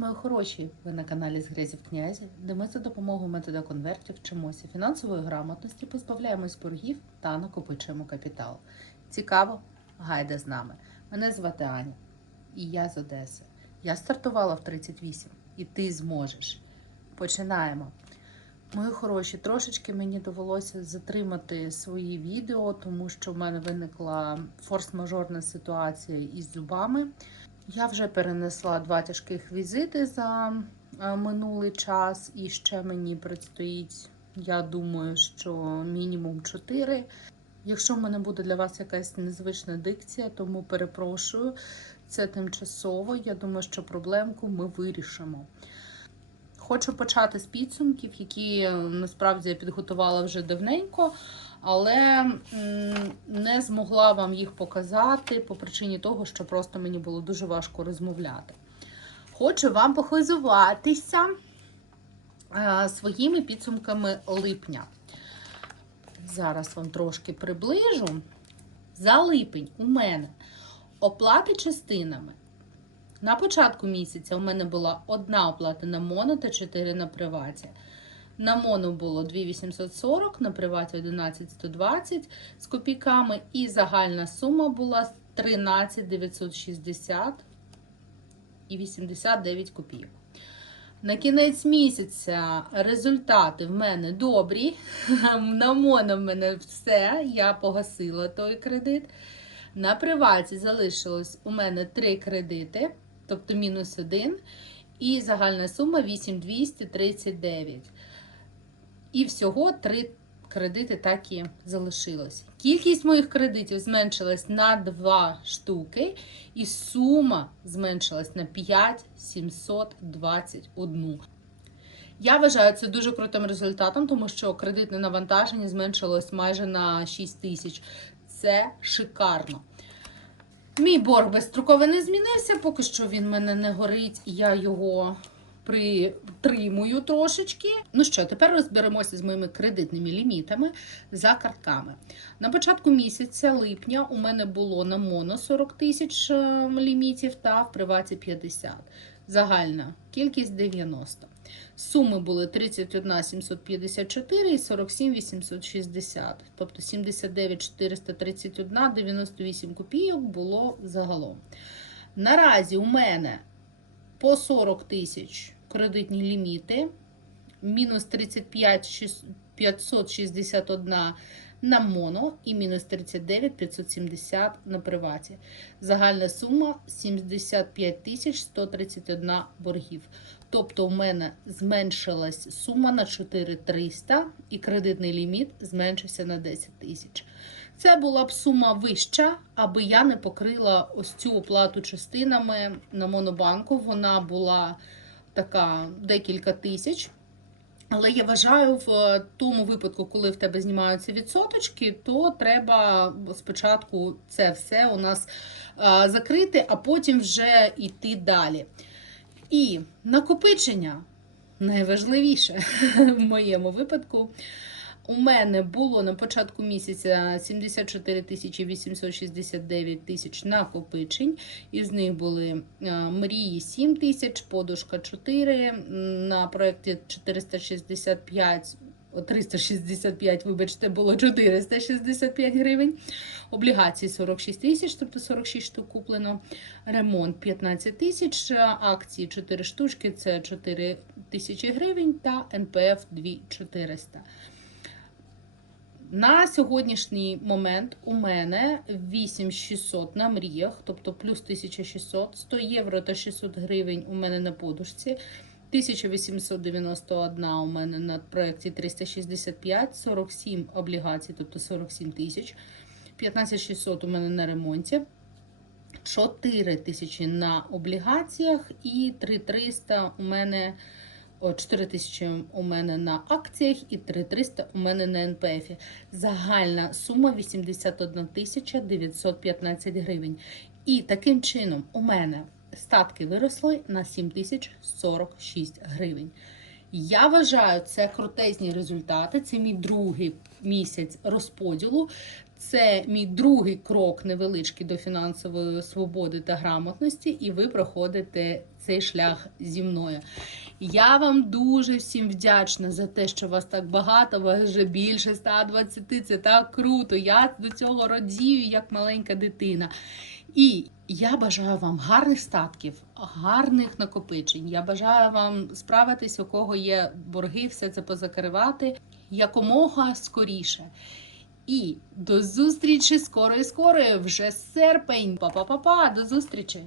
Мої хороші! Ви на каналі з Грязів де ми за допомогою метода конвертів вчимося фінансової грамотності, позбавляємось боргів та накопичуємо капітал. Цікаво? Гайде з нами. Мене звати Аня, і я з Одеси. Я стартувала в 38, і ти зможеш. Починаємо. Мої хороші, трошечки мені довелося затримати свої відео, тому що в мене виникла форс-мажорна ситуація із зубами. Я вже перенесла два тяжких візити за е, минулий час, і ще мені предстоїть, я думаю, що мінімум чотири. Якщо в мене буде для вас якась незвична дикція, тому перепрошую, це тимчасово. Я думаю, що проблемку ми вирішимо. Хочу почати з підсумків, які е, насправді я підготувала вже давненько, але не змогла вам їх показати по причині того, що просто мені було дуже важко розмовляти. Хочу вам похизуватися е, своїми підсумками липня. Зараз вам трошки приближу. За липень у мене оплати частинами. На початку місяця у мене була одна оплата на моно та 4 на приваті. На моно було 2840, на приваті 11120 з копійками, і загальна сума була 13960 і 89 копійок. На кінець місяця результати в мене добрі. На моно в мене все. Я погасила той кредит. На приваті залишилось у мене три кредити, тобто мінус один. І загальна сума 8239. І всього три кредити так і залишилось. Кількість моїх кредитів зменшилась на 2 штуки, і сума зменшилась на 5721. Я вважаю це дуже крутим результатом, тому що кредитне навантаження зменшилось майже на 6 тисяч. Це шикарно. Мій борг безстроково не змінився, поки що він в мене не горить, і я його притримую трошечки. Ну що, тепер розберемося з моїми кредитними лімітами за картками. На початку місяця липня у мене було на моно 40 тисяч е, лімітів та в приваті 50. Загальна кількість 90. Суми були 31 754 і 47 860. Тобто 79 431, 98 копійок було загалом. Наразі у мене по 40 тисяч кредитні ліміти, мінус 35 561 на моно і мінус 39 570 на приваті. Загальна сума 75 тисяч 131 боргів. Тобто в мене зменшилась сума на 4300 і кредитний ліміт зменшився на 10 тисяч. Це була б сума вища, аби я не покрила ось цю оплату частинами на монобанку. Вона була така декілька тисяч. Але я вважаю, в тому випадку, коли в тебе знімаються відсоточки, то треба спочатку це все у нас а, закрити, а потім вже йти далі. І накопичення найважливіше в моєму випадку. У мене було на початку місяця 74 тисячі 869 тисяч накопичень. Із них були е, мрії 7 тисяч, подушка 4, на проєкті 465 365, вибачте, було 465 гривень. Облігації 46 тисяч, тобто 46 штук куплено. Ремонт 15 тисяч, акції 4 штучки, це 4 тисячі гривень та НПФ 2400. На сьогоднішній момент у мене 8600 на мріях, тобто плюс 1600, 100 євро та 600 гривень у мене на подушці, 1891 у мене на проєкті 365, 47 облігацій, тобто 47 тисяч, 15600 у мене на ремонті, 4 тисячі на облігаціях і 3300 у мене. 4 тисячі у мене на акціях і 3300 у мене на НПФ. Загальна сума 81 тисяча 915 гривень. І таким чином у мене статки виросли на 7046 гривень. Я вважаю, це крутезні результати. Це мій другий місяць розподілу. Це мій другий крок невеличкий до фінансової свободи та грамотності, і ви проходите цей шлях зі мною. Я вам дуже всім вдячна за те, що вас так багато, вас вже більше 120, це так круто. Я до цього радію, як маленька дитина. І я бажаю вам гарних статків, гарних накопичень. Я бажаю вам справитись, у кого є борги, все це позакривати якомога скоріше. І до зустрічі скорої скорої вже серпень. Па-па-па-па, до зустрічі!